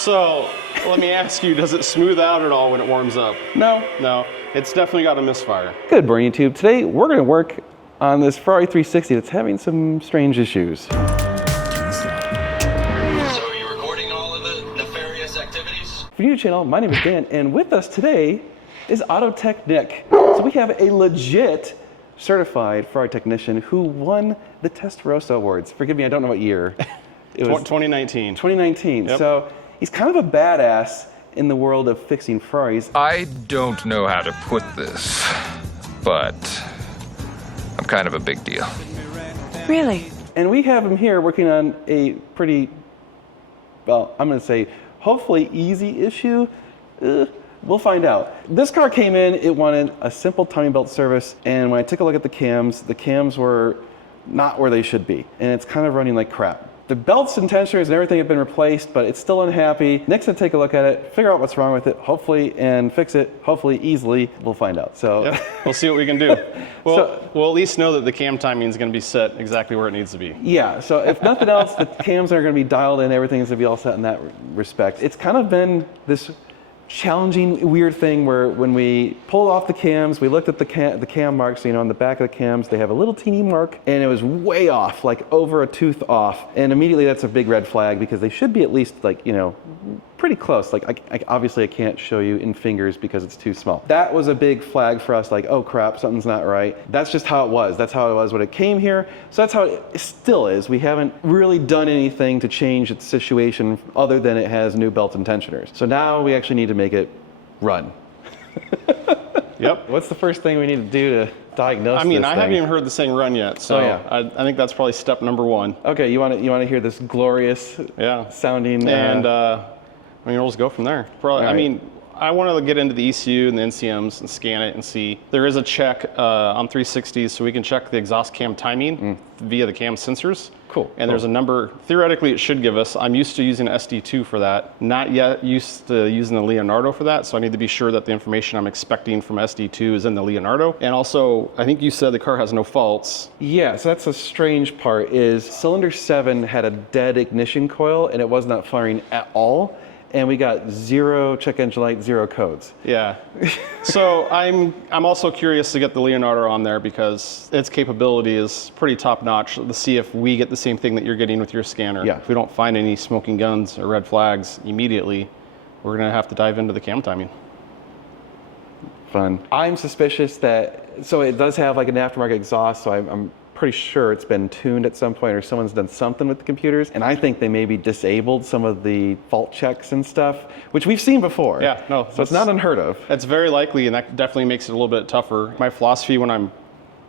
So let me ask you, does it smooth out at all when it warms up? No. No, it's definitely got a misfire. Good morning, YouTube. Today we're going to work on this Ferrari 360 that's having some strange issues. So are you recording all of the nefarious activities? For you channel, my name is Dan, and with us today is AutoTechNick. So we have a legit certified Ferrari technician who won the Testarossa Awards. Forgive me, I don't know what year. It was 2019. 2019. Yep. So he's kind of a badass in the world of fixing Ferraris. I don't know how to put this, but I'm kind of a big deal. Really? And we have him here working on a pretty, well, I'm going to say hopefully easy issue. We'll find out. This car came in, it wanted a simple timing belt service, and when I took a look at the cams were not where they should be, and it's kind of running like crap. The belts and tensioners and everything have been replaced, but it's still unhappy. Nick's gonna take a look at it, figure out what's wrong with it, hopefully, and fix it, hopefully easily. We'll find out. So Yep. We'll see what we can do. Well, we'll at least know that the cam timing is gonna be set exactly where it needs to be. yeah, so if nothing else, the cams are gonna be dialed in, everything's gonna be all set in that respect. It's kind of been this challenging, weird thing where when we pulled off the cams, we looked at the cam marks, you know, on the back of the cams, they have a little teeny mark, and it was way off, like over a tooth off. And immediately that's a big red flag because they should be at least like, you know, pretty close. Like obviously I can't show you in fingers because it's too small. That was a big flag for us, like, oh crap, something's not right. That's just how it was. That's how it was when it came here. So that's how it still is. We haven't really done anything to change its situation other than it has new belts and tensioners. So now we actually need to make it run. Yep. What's the first thing we need to do to diagnose I mean, this I thing? haven't even heard the saying run yet, so Oh, yeah. I think that's probably step number one. Okay, you want to hear this glorious sounding And I mean, we'll just go from there. Probably, right. I mean, I want to get into the ECU and the NCMs and scan it and see. There is a check on 360s, so we can check the exhaust cam timing via the cam sensors. Cool. And there's a number, theoretically it should give us. I'm used to using SD2 for that, not yet used to using the Leonardo for that, so I need to be sure that the information I'm expecting from SD2 is in the Leonardo. And also, I think you said the car has no faults. Yeah, so that's a strange part is cylinder 7 had a dead ignition coil and it was not firing at all. And we got 0 check engine light, 0 codes. Yeah. So I'm also curious to get the Leonardo on there because its capability is pretty top notch to see if we get the same thing that you're getting with your scanner. Yeah. If we don't find any smoking guns or red flags immediately, we're gonna have to dive into the cam timing. Fun. I'm suspicious that, so it does have like an aftermarket exhaust, so I'm pretty sure it's been tuned at some point or someone's done something with the computers, and I think they maybe disabled some of the fault checks and stuff, which we've seen before. Yeah, no. So it's not unheard of. That's very likely, and that definitely makes it a little bit tougher. My philosophy when I'm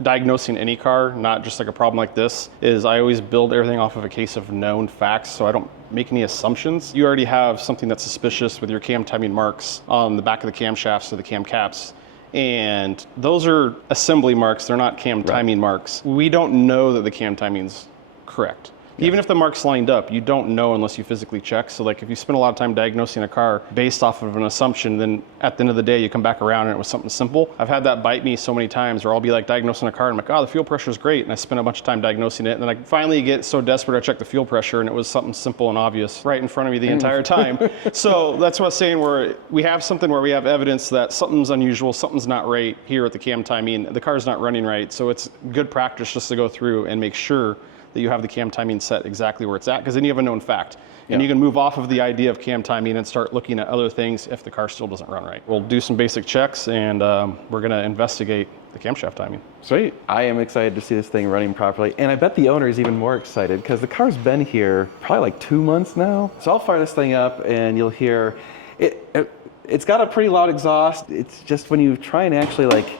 diagnosing any car, not just like a problem like this, is I always build everything off of a case of known facts, so I don't make any assumptions. You already have something that's suspicious with your cam timing marks on the back of the camshafts or the cam caps. And those are assembly marks, they're not cam timing marks. We don't know that the cam timing's correct. Even if the mark's lined up, you don't know unless you physically check. So like if you spend a lot of time diagnosing a car based off of an assumption, then at the end of the day, you come back around and it was something simple. I've had that bite me so many times where I'll be like diagnosing a car and I'm like, oh, the fuel pressure is great. And I spend a bunch of time diagnosing it. And then I finally get so desperate, I check the fuel pressure and it was something simple and obvious right in front of me the entire time. So that's what I'm saying, where we have something where we have evidence that something's unusual, something's not right here at the cam timing. The car's not running right. So it's good practice just to go through and make sure that you have the cam timing set exactly where it's at, because then you have a known fact. And you can move off of the idea of cam timing and start looking at other things if the car still doesn't run right. We'll do some basic checks and we're gonna investigate the camshaft timing. Sweet. I am excited to see this thing running properly. And I bet the owner is even more excited because the car's been here probably like 2 months now. So I'll fire this thing up and you'll hear, it's got a pretty loud exhaust. It's just when you try and actually like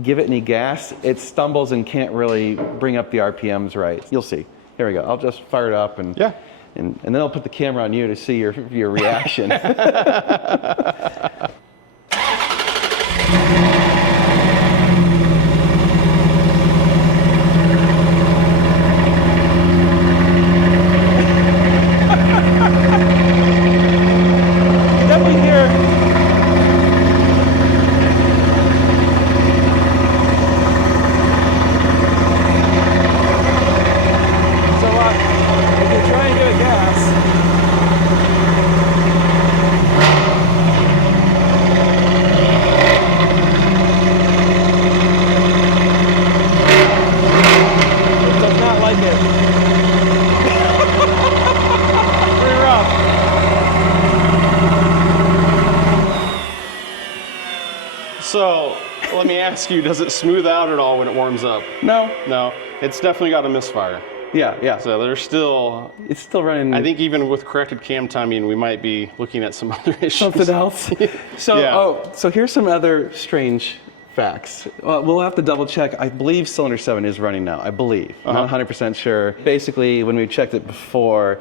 give it any gas, it stumbles and can't really bring up the RPMs right. You'll see. Here we go. I'll just fire it up and then I'll put the camera on you to see your reaction. ask you, does it smooth out at all when it warms up? No. No, it's definitely got a misfire. Yeah. So there's still, It's still running. I think even with corrected cam timing, we might be looking at some other issues. something else. So, Yeah. so here's some other strange facts. We'll have to double check. I believe cylinder 7 is running now. I believe. I'm not 100% sure. Basically, when we checked it before,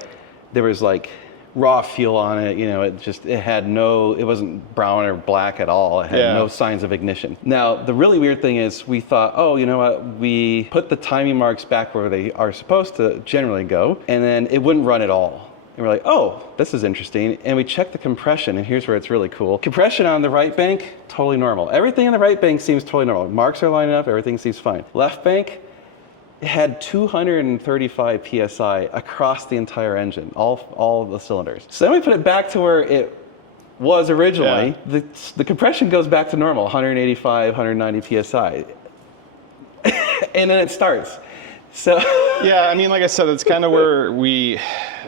there was like raw fuel on it. You know, it wasn't brown or black at all. It had no signs of ignition. Now, the really weird thing is we thought, oh, you know what? We put the timing marks back where they are supposed to generally go, and then it wouldn't run at all. And we're like, oh, this is interesting. And we checked the compression, and here's where it's really cool. Compression on the right bank, totally normal. Everything on the right bank seems totally normal. Marks are lining up, everything seems fine. Left bank, it had 235 PSI across the entire engine, all the cylinders. So then we put it back to where it was originally. Yeah. The compression goes back to normal, 185, 190 PSI. And then it starts. So yeah, I mean, like I said, it's kind of where we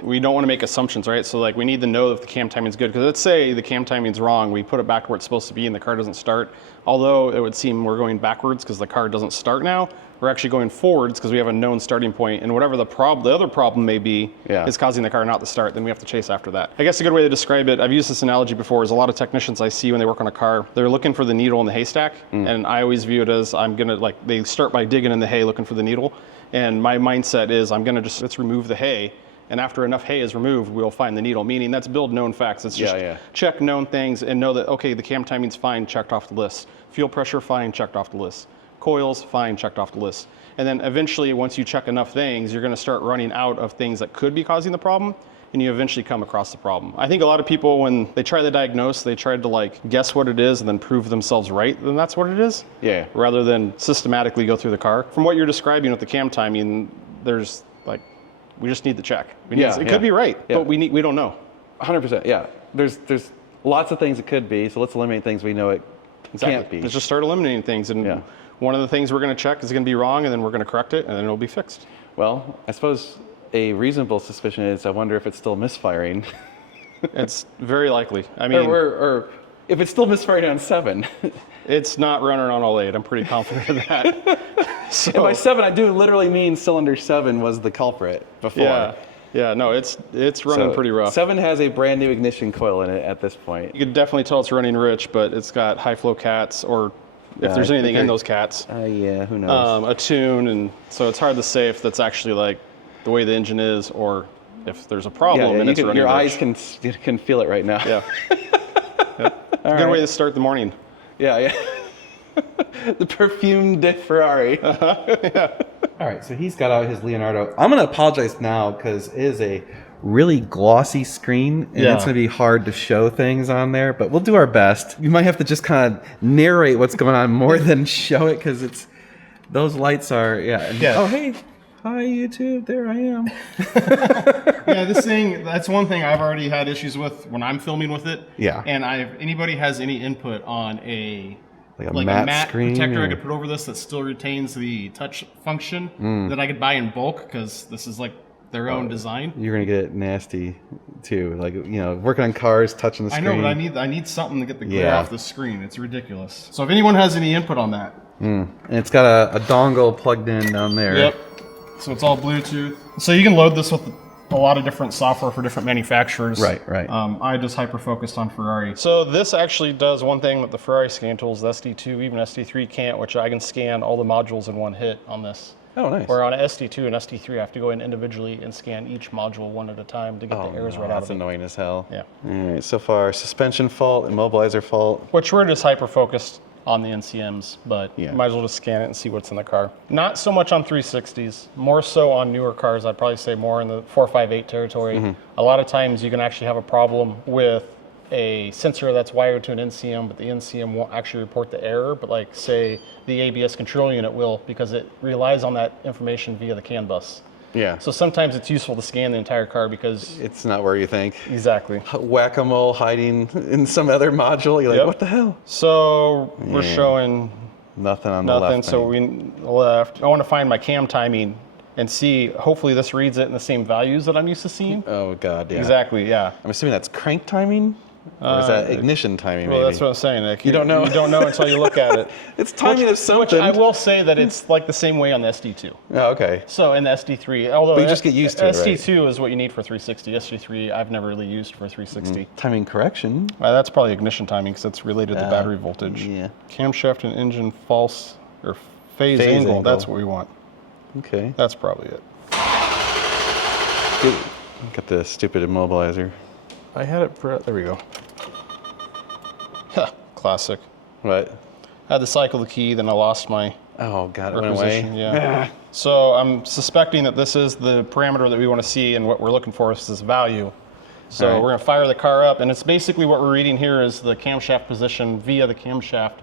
don't want to make assumptions, right? So like we need to know if the cam timing's good, because let's say the cam timing's wrong, we put it back where it's supposed to be and the car doesn't start. Although it would seem we're going backwards because the car doesn't start now, we're actually going forwards because we have a known starting point, and whatever the other problem may be is causing the car not to start, then we have to chase after that. I guess a good way to describe it, I've used this analogy before, is a lot of technicians I see when they work on a car, they're looking for the needle in the haystack, and I always view it as they start by digging in the hay looking for the needle, and my mindset is let's remove the hay, and after enough hay is removed, we'll find the needle, meaning that's build known facts. It's just check known things and know that, okay, the cam timing's fine, checked off the list. Fuel pressure, fine, checked off the list. Coils, fine, checked off the list. And then eventually, once you check enough things, you're gonna start running out of things that could be causing the problem, and you eventually come across the problem. I think a lot of people, when they try to diagnose, they try to like guess what it is and then prove themselves right, then that's what it is. Yeah. Rather than systematically go through the car. From what you're describing with the cam timing, there's like, we just need to check. It could be right, but we don't know. 100%, yeah. There's lots of things it could be, so let's eliminate things we know it can't be. Let's just start eliminating things, and one of the things we're going to check is going to be wrong, and then we're going to correct it, and then it'll be fixed. Well, I suppose a reasonable suspicion is I wonder if it's still misfiring. It's very likely. I mean, or if it's still misfiring on 7. It's not running on all 8. I'm pretty confident of that. So, and by 7, I do literally mean cylinder 7 was the culprit before. Yeah, no, it's running pretty rough. 7 has a brand new ignition coil in it at this point. You could definitely tell it's running rich, but it's got high flow cats, or if there's anything in those cats. Yeah, who knows? A tune, and so it's hard to say if that's actually like the way the engine is, or if there's a problem and it's running your rich. eyes can feel it right now. Yeah. It's a good way to start the morning. Yeah. The perfume de Ferrari. All right, so he's got out his Leonardo. I'm going to apologize now because it is a really glossy screen, and it's going to be hard to show things on there, but we'll do our best. You might have to just kind of narrate what's going on more than show it, because those lights are, Oh, hey. Hi, YouTube. There I am. This thing, that's one thing I've already had issues with when I'm filming with it. Yeah. And anybody has any input on a matte screen protector I could put over this that still retains the touch function that I could buy in bulk, because this is like their own design. You're gonna get nasty too, like working on cars, touching the screen. I know, but I need something to get the glare off the screen. It's ridiculous. So if anyone has any input on that, and it's got a dongle plugged in down there. Yep. So it's all Bluetooth. So you can load this with a lot of different software for different manufacturers. Right. I just hyper-focused on Ferrari. So this actually does one thing that the Ferrari scan tools, the SD2, even SD3 can't, which I can scan all the modules in one hit on this. Oh, nice. Where on an SD2 and SD3, I have to go in individually and scan each module one at a time to get the errors right out of it. That's annoying as hell. Yeah. All right, so far, suspension fault, immobilizer fault. Which we're just hyper-focused on the NCMs, but might as well just scan it and see what's in the car. Not so much on 360s, more so on newer cars. I'd probably say more in the 458 territory. A lot of times you can actually have a problem with a sensor that's wired to an NCM, but the NCM won't actually report the error, but like say the ABS control unit will, because it relies on that information via the CAN bus. Yeah. So sometimes it's useful to scan the entire car because it's not where you think. Exactly. Whack-a-mole hiding in some other module. You're like, what the hell? So we're showing nothing on the left. Nothing. So we left. I want to find my cam timing and see. Hopefully this reads it in the same values that I'm used to seeing. Oh God, yeah. Exactly. Yeah. I'm assuming that's crank timing. Or is that ignition timing, Well, maybe? that's what I'm saying, Nick. You don't know. You don't know until you look at it. It's timing of something. Which I will say that it's like the same way on the SD2. Oh, okay. So in the SD3, although But you just get used to it, right? SD2 is what you need for 360. SD3 I've never really used for 360. Timing correction. That's probably ignition timing because it's related to battery voltage. Yeah. Camshaft and engine false or phase angle. That's what we want. Okay. That's probably it. Got the stupid immobilizer. I had it. There we go. Classic. What? I had to cycle the key, then I lost my Oh, God, it went away. requisition. Yeah. So I'm suspecting that this is the parameter that we want to see, and what we're looking for is this value. So All right. we're going to fire the car up, and it's basically what we're reading here is the camshaft position via the camshaft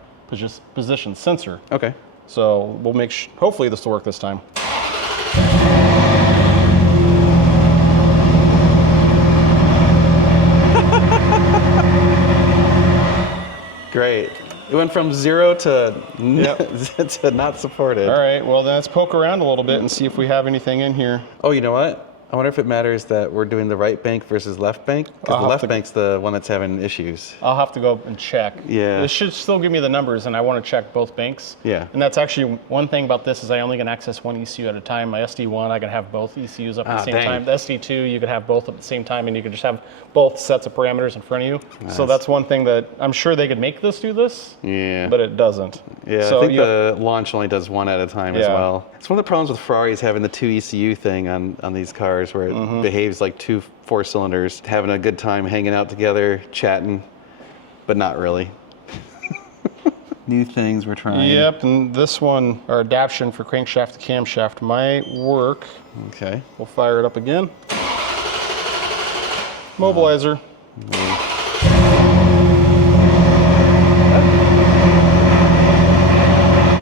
position sensor. Okay. So we'll make hopefully this will work this time. Great. It went from 0 to, Yep. to not supported. All right, well then let's poke around a little bit and see if we have anything in here. Oh, you know what? I wonder if it matters that we're doing the right bank versus left bank, because I'll the have left to- bank's the one that's having issues. I'll have to go and check. Yeah. It should still give me the numbers, and I want to check both banks. Yeah. And that's actually one thing about this is I only can access one ECU at a time. My SD1, I can have both ECUs up at the same dang. time. The SD2, you could have both at the same time, and you could just have both sets of parameters in front of you. So that's one thing that I'm sure they could make this do this, Yeah. but it doesn't. Yeah, So I think the launch only does one at a time as Yeah. well. It's one of the problems with Ferrari is having the 2 ECU thing on these cars where it behaves like 2 4-cylinders, having a good time hanging out together, chatting, but not really. New things we're trying. Yep, and this one, our adaptation for crankshaft to camshaft might work. Okay. We'll fire it up again. Mobilizer.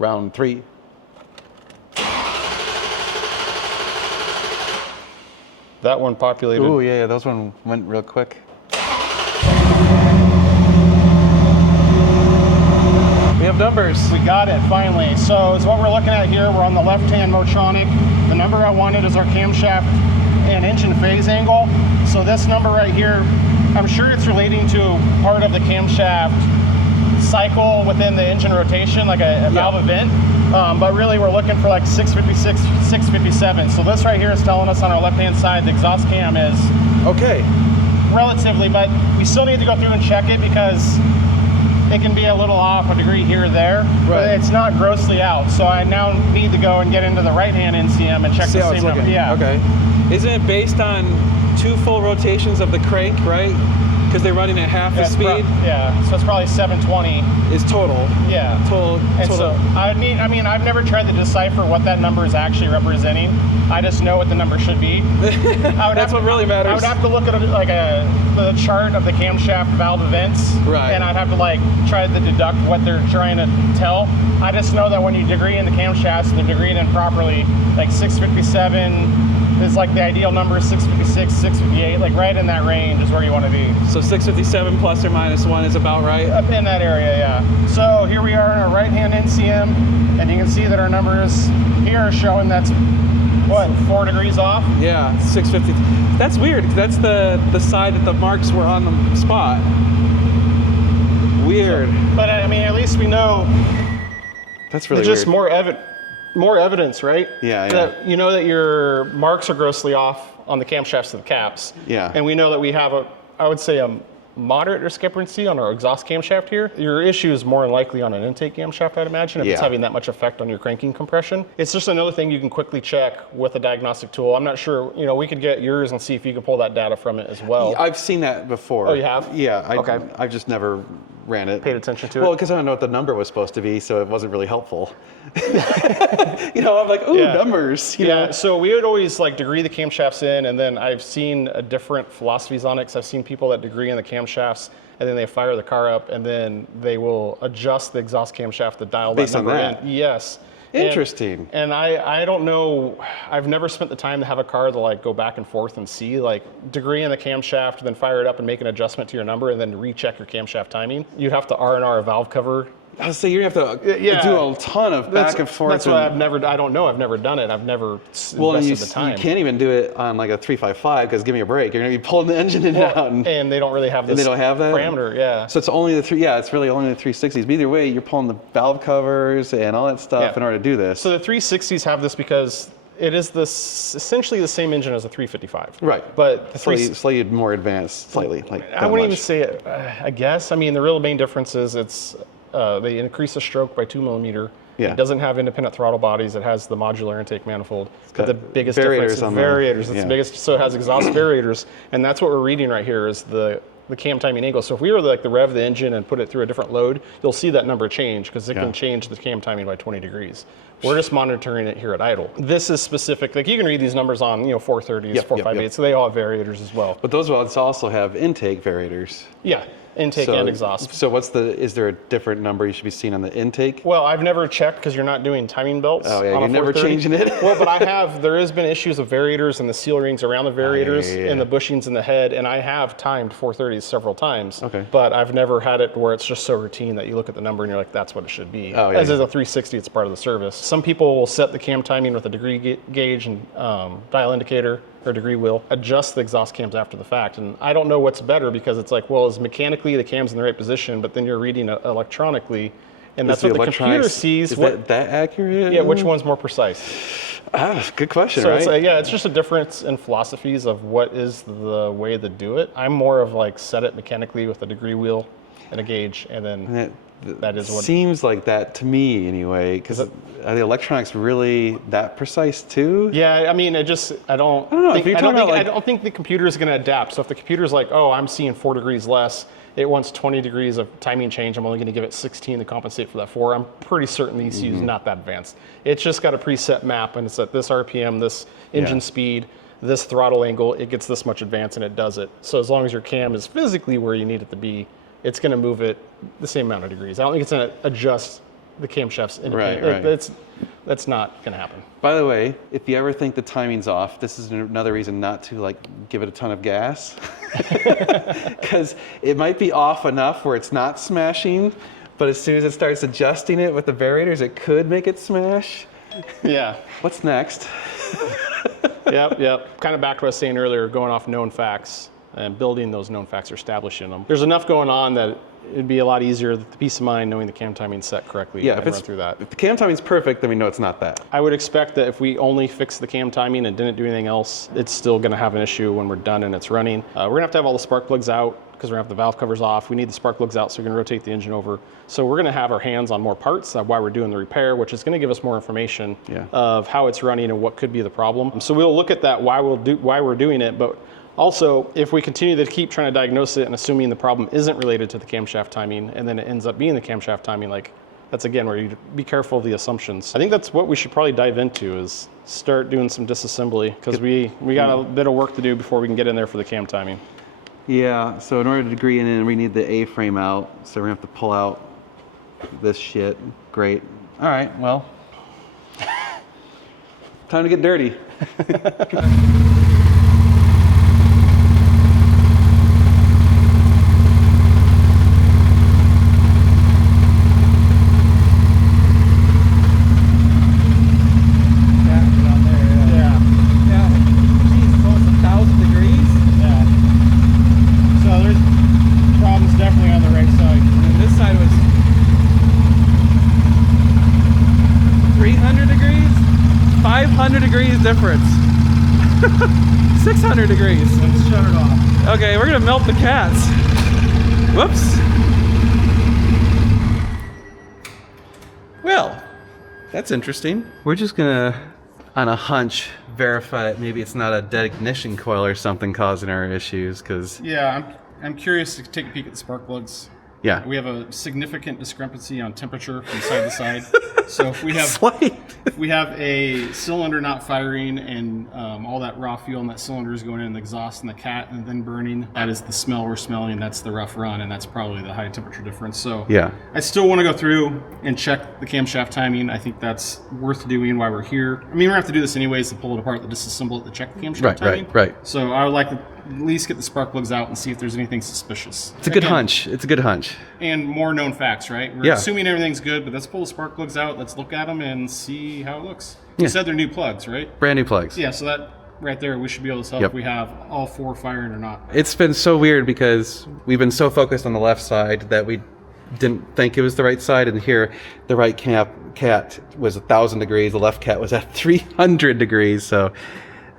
Round 3. That one populated. Ooh, yeah, those one went real quick. We have numbers. We got it finally. So is what we're looking at here. We're on the left-hand Motronic. The number I wanted is our camshaft and engine phase angle. So this number right here, I'm sure it's relating to part of the camshaft cycle within the engine rotation, like a valve event. But really we're looking for like 656, 657. So this right here is telling us on our left-hand side the exhaust cam is Okay. relatively, but we still need to go through and check it because it can be a little off a degree here or there, but Right. it's not grossly out. So I now need to go and get into the right-hand NCM and check See the how it's same number. looking. Yeah. Okay. Isn't it based on 2 full rotations of the crank, right? Because they're running at half the That's speed yeah, so it's probably 720. is total. Yeah. Total. And total. so I mean, I've never tried to decipher what that number is actually representing. I just know what the number should be. That's what really matters. I would have to look at the chart of the camshaft valve events, Right. and I'd have to like try to deduct what they're trying to tell. I just know that when you degree in the camshafts, they're degreed in properly. Like 657 is like the ideal number, 656, 658, like right in that range is where you want to be. So 657 plus or minus 1 is about right. Up in that area, yeah. So here we are in our right-hand NCM, and you can see that our numbers here are showing that's, what, 4 degrees off? Yeah, 650. That's weird. 'Cause that's the side that the marks were on the spot. Weird. But I mean, at least we know That's really it's just weird. more evidence, right? Yeah, yeah. That you know that your marks are grossly off on the camshafts of the caps. Yeah. And we know that we have I would say a moderate discrepancy on our exhaust camshaft here. Your issue is more than likely on an intake camshaft, I'd imagine, if it's Yeah. having that much effect on your cranking compression. It's just another thing you can quickly check with a diagnostic tool. I'm not sure, we could get yours and see if you can pull that data from it as well. I've seen that before. Oh, you have? Yeah. Okay. I've just never ran it. Paid attention to it? Well, because I don't know what the number was supposed to be, so it wasn't really helpful. I'm like, ooh, Yeah. numbers. You Yeah, know? so we would always like degree the camshafts in, and then I've seen different philosophies on it, because I've seen people that degree in the camshafts, and then they fire the car up, and then they will adjust the exhaust camshaft to dial Based that on number that? in. Yes. Interesting. And I don't know, I've never spent the time to have a car to like go back and forth and see, like degree in the camshaft, then fire it up and make an adjustment to your number, and then recheck your camshaft timing. You'd have to R&R a valve cover I would say you have to do a ton of back and forth. That's why I don't know. I've never done it. I've never invested the time. You can't even do it on like a 355 because give me a break. You're going to be pulling the engine in and out. And they don't really have this they don't have that parameter. Yeah. So it's only it's really only the 360s. But either way, you're pulling the valve covers and all that stuff in order to do this. So the 360s have this because it is essentially the same engine as a 355. Right. But the slightly more advanced, slightly. I wouldn't even say it. I guess. I mean, the real main difference is they increase the stroke by 2 millimeter. Yeah. It doesn't have independent throttle bodies. It has the modular intake manifold. But the biggest difference is variators. Variators. It's the biggest. So it has exhaust variators, and that's what we're reading right here is the cam timing angle. So if we were to rev the engine and put it through a different load, you'll see that number change because it can change the cam timing by 20 degrees. We're just monitoring it here at idle. This is specific. Like you can read these numbers on 430s, 458s. So they all have variators as well. But those ones also have intake variators. Yeah. Intake and exhaust. So is there a different number you should be seeing on the intake? Well, I've never checked because you're not doing timing belts. Oh yeah, on you're never changing it. Well, but there has been issues of variators and the seal rings around the variators and the bushings in the head, and I have timed 430s several times. Okay. But I've never had it where it's just so routine that you look at the number and you're like, that's what it should be. Oh, yeah, As is a 360, it's part of the service. Some people will set the cam timing with a degree gauge and dial indicator or degree wheel, adjust the exhaust cams after the fact. And I don't know what's better because it's like, well, is mechanically the cam's in the right position, but then you're reading it electronically, and that's what the computer sees. Is that accurate? Yeah, which one's more precise? Good question, So right? it's just a difference in philosophies of what is the way to do it. I'm more of like set it mechanically with a degree wheel and a gauge, and then that is what seems like that to me anyway. Because are the electronics really that precise too? Yeah, I mean, I don't know. think, If you're I don't think the computer is going to adapt. So if the computer's like, oh, I'm seeing 4 degrees less, it wants 20 degrees of timing change. I'm only going to give it 16 to compensate for that 4. I'm pretty certain the ECU is not that advanced. It's just got a preset map, and it's at this RPM, this engine speed, this throttle angle. It gets this much advance, and it does it. So as long as your cam is physically where you need it to be, it's going to move it the same amount of degrees. I don't think it's going to adjust the camshafts independently. Right. That's not going to happen. By the way, if you ever think the timing's off, this is another reason not to give it a ton of gas, because it might be off enough where it's not smashing, but as soon as it starts adjusting it with the variators, it could make it smash. Yeah. What's next? Yep. Kind of back to what I was saying earlier, going off known facts and building those known facts or establishing them. There's enough going on that it'd be a lot easier, the peace of mind, knowing the cam timing's set correctly. Yeah, and run through that. If the cam timing's perfect, then we know it's not that. I would expect that if we only fix the cam timing and didn't do anything else, it's still going to have an issue when we're done and it's running. We're going to have all the spark plugs out because we're going to have the valve covers off. We need the spark plugs out so we can rotate the engine over. So we're going to have our hands on more parts while we're doing the repair, which is going to give us more information of how it's running and what could be the problem. So we'll look at that why we're doing it, but also, if we continue to keep trying to diagnose it and assuming the problem isn't related to the camshaft timing, and then it ends up being the camshaft timing, that's again where you be careful of the assumptions. I think that's what we should probably dive into is start doing some disassembly because we got a bit of work to do before we can get in there for the cam timing. Yeah, so in order to degree in, we need the A-frame out, so we're gonna have to pull out this shit. Great. All right, well, time to get dirty. Definitely on the right side. And this side was 300 degrees, 500 degrees difference. 600 degrees. Let's shut it off. Okay, we're gonna melt the cats. Whoops. Well, that's interesting. We're just gonna, on a hunch, verify that maybe it's not a dead ignition coil or something causing our issues, because yeah, I'm curious to take a peek at the spark plugs. yeah, We have a significant discrepancy on temperature from side to side. So if we have a cylinder not firing and all that raw fuel in that cylinder is going in the exhaust and the cat and then burning, that is the smell we're smelling. That's the rough run, and that's probably the high temperature difference. So yeah, I still want to go through and check the camshaft timing. I think that's worth doing while we're here. I mean, we're going to have to do this anyways to pull it apart, to disassemble it, to check the camshaft timing. Right. So I would like to at least get the spark plugs out and see if there's anything suspicious. It's a good hunch. It's a good hunch. And more known facts, right? We're Yeah. assuming everything's good, but let's pull the spark plugs out. Let's look at them and see how it looks. Yeah. You said they're new plugs, right? Brand new plugs. Yeah, so that right there, we should be able to tell Yep. if we have all 4 firing or not. It's been so weird because we've been so focused on the left side that we didn't think it was the right side, and here the right cat was 1,000 degrees, the left cat was at 300 degrees. So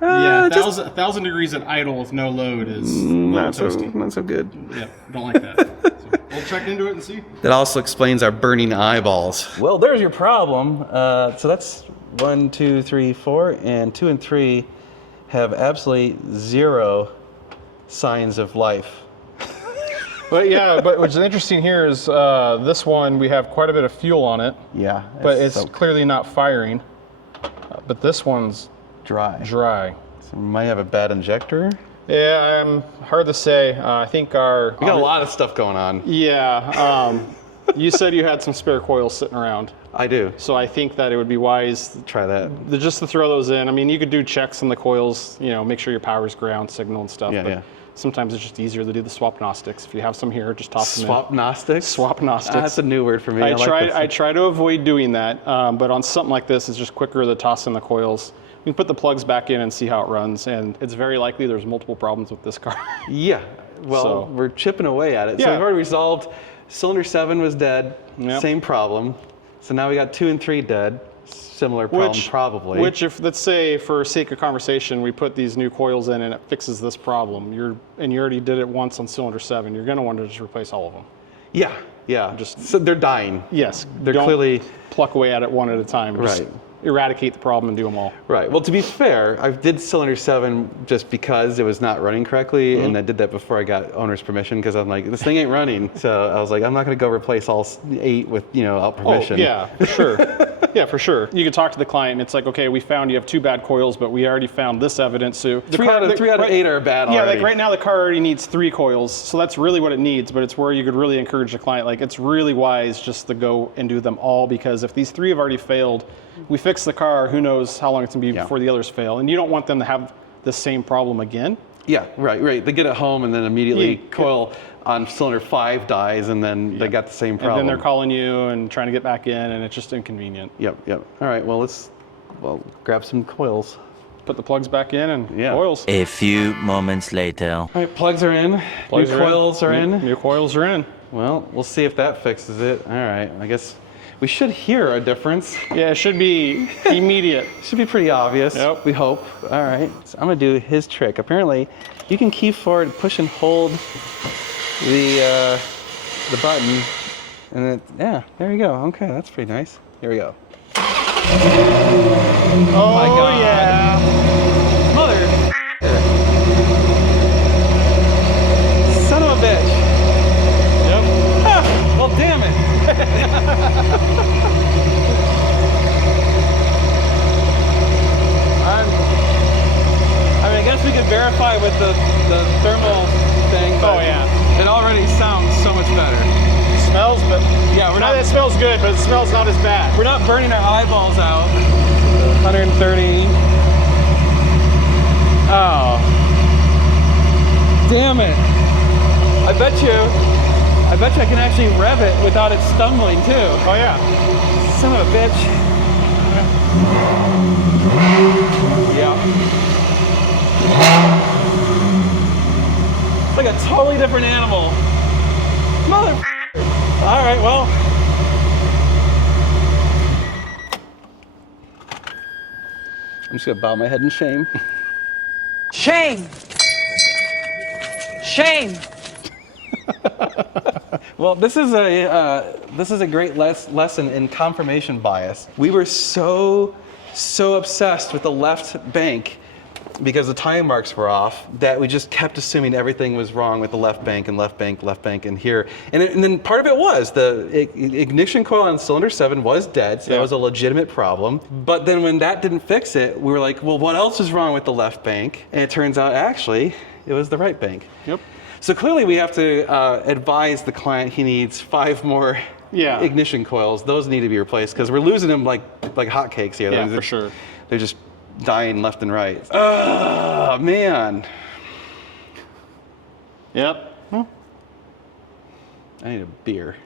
Yeah, just 1,000 degrees at idle with no load is a little not toasty. so good. Yeah, don't like that. So we'll check into it and see. That also explains our burning eyeballs. Well, there's your problem. So that's 1, 2, 3, 4, and 2 and 3 have absolutely 0 signs of life. But yeah, but what's interesting here is this one, we have quite a bit of fuel on it, Yeah, but it's so clearly not firing. But this one's dry. dry. So we might have a bad injector. Yeah, hard to say. I think our... We got a lot of stuff going on. Yeah, you said you had some spare coils sitting around. I do. So I think that it would be wise Try that. just to throw those in. I mean, you could do checks on the coils, you know, make sure your power's ground signal and stuff. Yeah, but yeah. sometimes it's just easier to do the swapnostics. If you have some here, just toss them in. Swapnostics? Swapnostics. That's a new word for me. I try to avoid doing that, but on something like this, it's just quicker to toss in the coils. We can put the plugs back in and see how it runs, and it's very likely there's multiple problems with this car. Yeah. Well, So- we're chipping away at it. So Yeah. we've already resolved cylinder 7 was dead. Yep. Same problem. So now we got 2 and 3 dead. Similar problem, probably. Which, if let's say for sake of conversation, we put these new coils in and it fixes this problem. You already did it once on cylinder 7. You're going to want to just replace all of them. Yeah. Yeah. So they're dying. Yes, They're don't clearly pluck away at it one at a time. Just Right. eradicate the problem and do them all. right. Well, to be fair, I did cylinder 7 just because it was not running correctly, and I did that before I got owner's permission because I'm like, this thing ain't running. So I was like, I'm not going to go replace all 8 with without permission. Oh, yeah, for sure. Yeah, for sure. You can talk to the client and it's like, okay, we found you have 2 bad coils, but we already found this evidence. So Three out of 8 are bad Yeah, already. like right now the car already needs 3 coils. So that's really what it needs, but it's where you could really encourage the client. Like, it's really wise just to go and do them all, because if these 3 have already failed, we fix the car, who knows how long it's gonna be Yeah. before the others fail. And you don't want them to have the same problem again. Yeah, right. They get it home and then immediately Yeah. coil on cylinder 5 dies, and then they got the same problem. And then they're calling you and trying to get back in, and it's just inconvenient. Yep. All right, well, let's grab some coils. Put the plugs back in and Yeah. coils. A few moments later. All right, plugs are in. Plugs New are in. coils are in. New coils are in. Well, we'll see if that fixes it. All right, I guess we should hear a difference. Yeah, it should be immediate. Should be pretty obvious. Yep. We hope. All right. So I'm gonna do his trick. Apparently, you can key forward, push and hold the button, and then there you go. Okay, that's pretty nice. Here we go. Oh my God. yeah. Mother. Son of a bitch. Yep. Ah, well, damn it. I guess we could verify with the thermal thing. But Oh, yeah. It already sounds so much better. Smells, but Yeah, we're not. not It smells good, but it smells not as bad. we're not burning our eyeballs out. 130. Oh. Damn it. I bet you I can actually rev it without it stumbling too. Oh yeah. Son of a bitch. Yeah. It's like a totally different animal. Mother. All right, well. I'm just gonna bow my head in shame. Shame! Shame! Well, this is a great lesson in confirmation bias. We were so obsessed with the left bank because the time marks were off that we just kept assuming everything was wrong with the left bank and left bank and here. And then part of it was the ignition coil on cylinder 7 was dead, so that was a legitimate problem. But then when that didn't fix it, we were like, well, what else is wrong with the left bank? And it turns out actually it was the right bank. Yep. So clearly we have to advise the client he needs 5 more ignition coils. Those need to be replaced because we're losing them like hotcakes here. Yeah, for sure. They're just dying left and right. Oh, man. Yep. I need a beer.